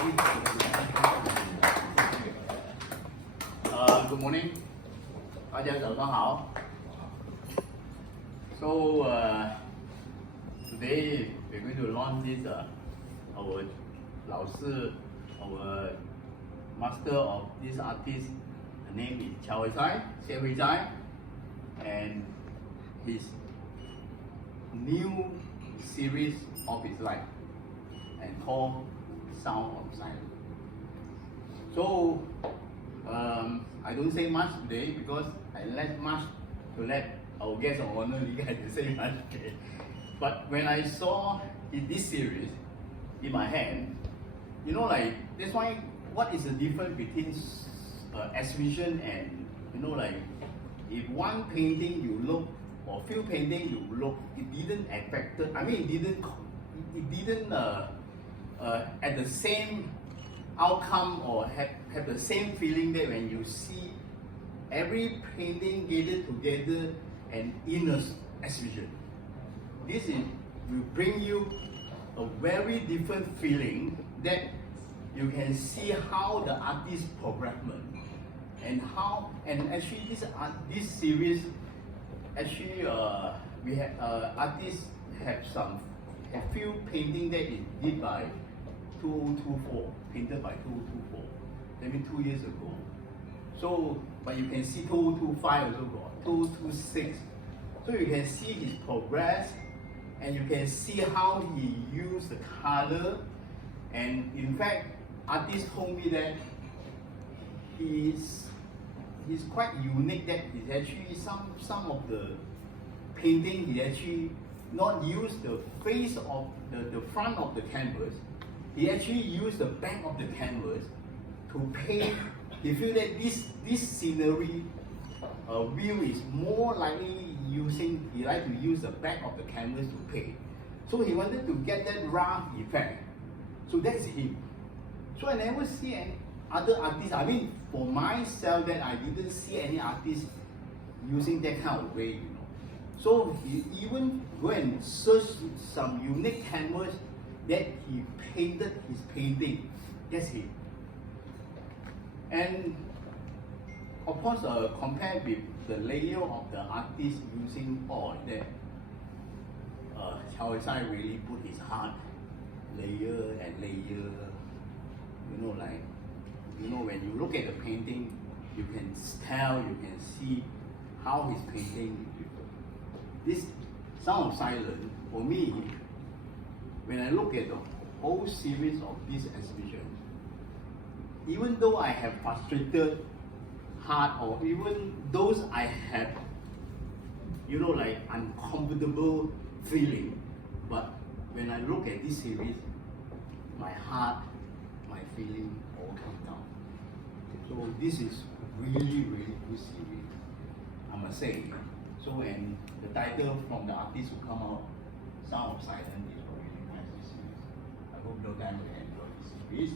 Good morning， 大家早上好。So today we're going to launch this our 老师 our master of this artist. The name is Chia Hoy Sai, Chia Hoy Sai, and his new series of his life and called Sound of Silence. So I don't say much today because I let much to let our guest of honor to say much. Okay. But when I saw this series in my hand, you know, like that's why what is the difference between exhibition and, you know, like if one painting you look or few painting you look, it didn't affect. I mean, it didn't at the same outcome or have the same feeling that when you see every painting gathered together and in an exhibition. This will bring you a very different feeling that you can see how the artist progressment and how, and actually this series actually we have artists have a few painting that is did by 2024, painted by 2024, maybe 2 years ago. So, but you can see 2025 also got 2026. So you can see his progress, and you can see how he used the color. And in fact, artist told me that he's quite unique. That he's actually some of the painting he actually not use the face of the front of the canvas. He actually used the back of the canvas to paint. He feel that this scenery view is more likely using. He like to use the back of the canvas to paint. So he wanted to get that rough effect. So that's him. So I never see any other artists. I mean, for myself, that I didn't see any artist using that kind of way, you know. So he even go and search some unique canvas that he painted his painting. That's him. And of course, compared with the layer of the artist using oil, that Chia Hoy Sai really put his heart layer and layer. You know, like, you know, when you look at the painting, you can tell, you can see how his painting is beautiful. This Sound of Silence, for me, when I look at the whole series of this exhibition, even though I have frustrated heart, or even those I have, you know, like uncomfortable feeling, but when I look at this series, my heart, my feeling all come down. So this is really, really good series, I must say. So, and the title from the artist who come out, Sound of Silence, is really nice series. I hope no time will enjoy this series.